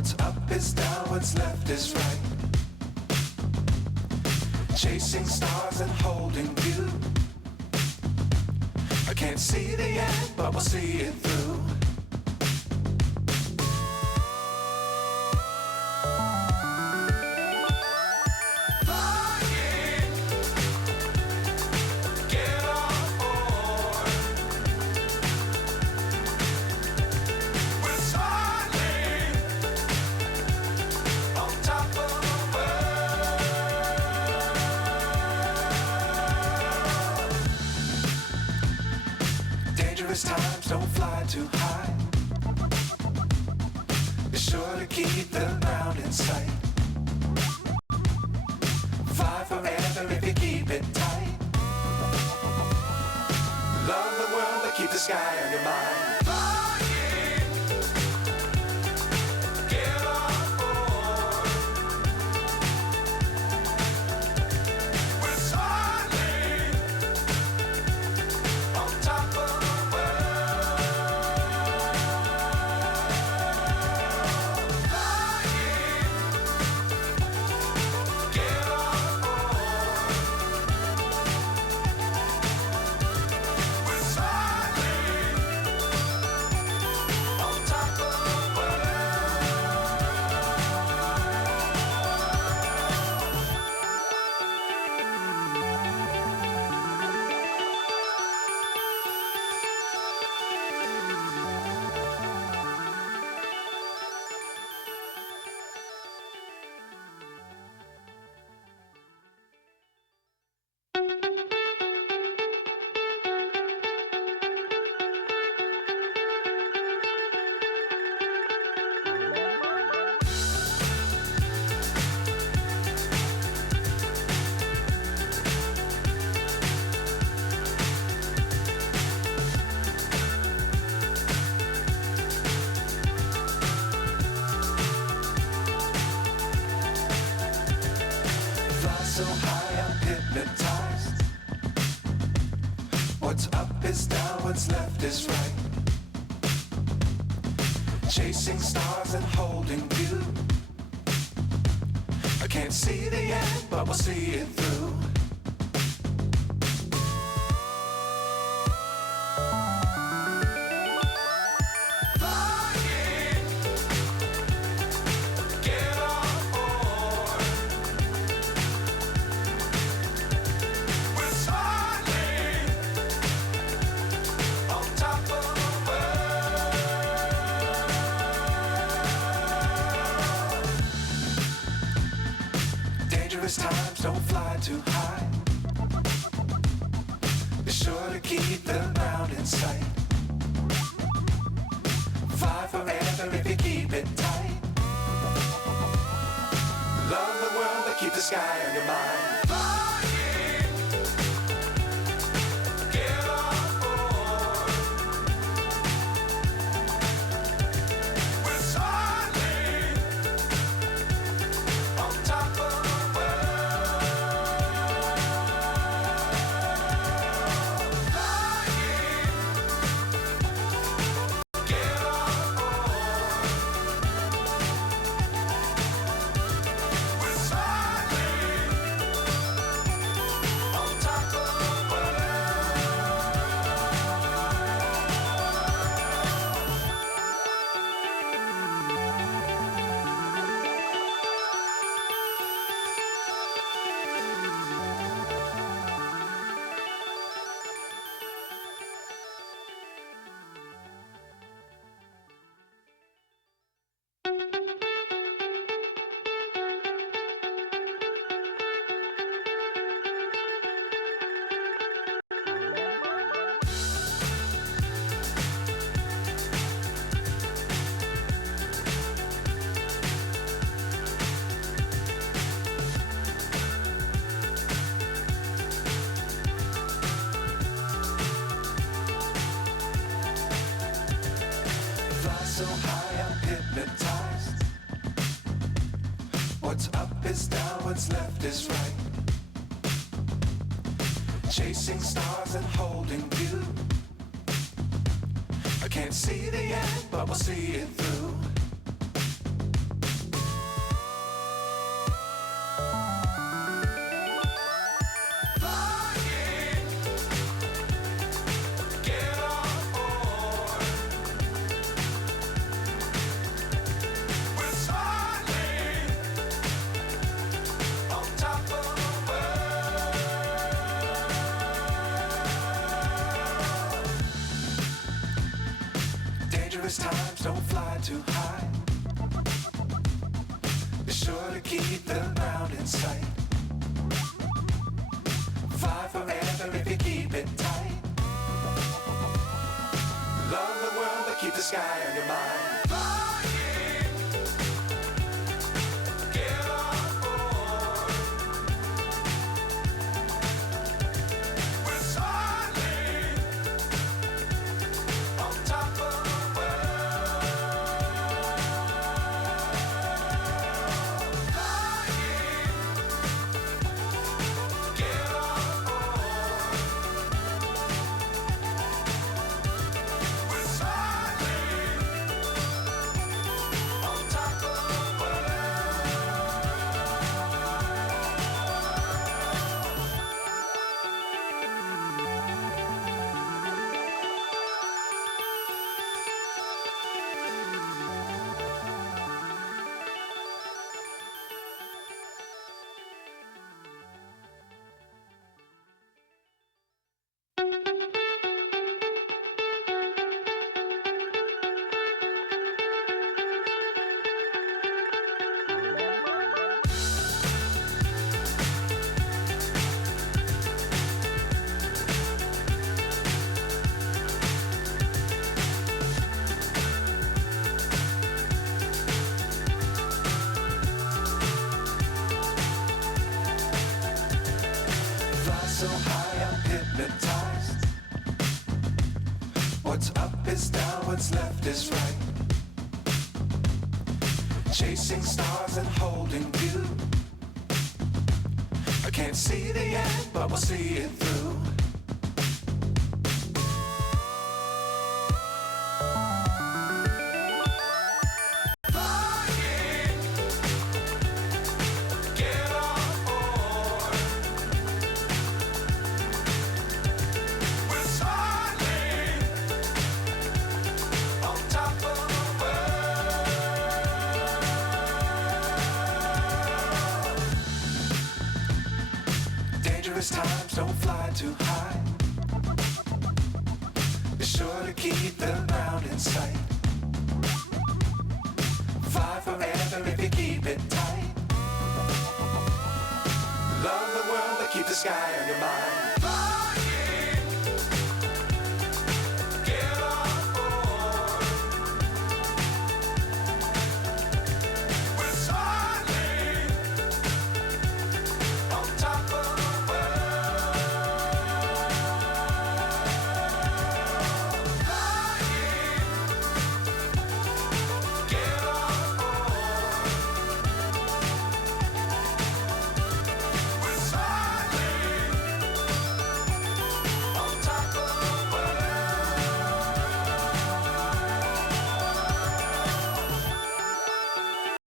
What's up is down, what's left is right. Chasing stars and holding you. I can't see the end, but we'll see it through. Times don't fly too high. Be sure to keep the ground in sight. Fly forever if you keep it tight. Love the world but keep the sky on your mind. So high I'm hypnotized. What's up is down, what's left is right. Chasing stars and holding you. I can't see the end, but we'll see it through. Times don't fly too high. Be sure to keep the ground in sight. Fly forever if you keep it tight. Love the world but keep the sky on your mind. So high I'm hypnotized. What's up is down, what's left is right. Chasing stars and holding you. I can't see the end, but we'll see it through. don't fly too high. Be sure to keep the ground in sight. Fly forever if you keep it tight. Love the world, but keep the sky on your mind. Flying, get on board. We're soaring on top of the world. Flying, get on board. We're soaring on top of the world. Fly so high, I'm hypnotized. What's up is down, what's left is right. Chasing stars and holding you. I can't see the end, but we'll see it through. Flying, get on board. We're soaring on top of the world. Dangerous times, don't fly too high. Be sure to keep the ground in sight. Fly forever if you keep it tight. Love the world, but keep the sky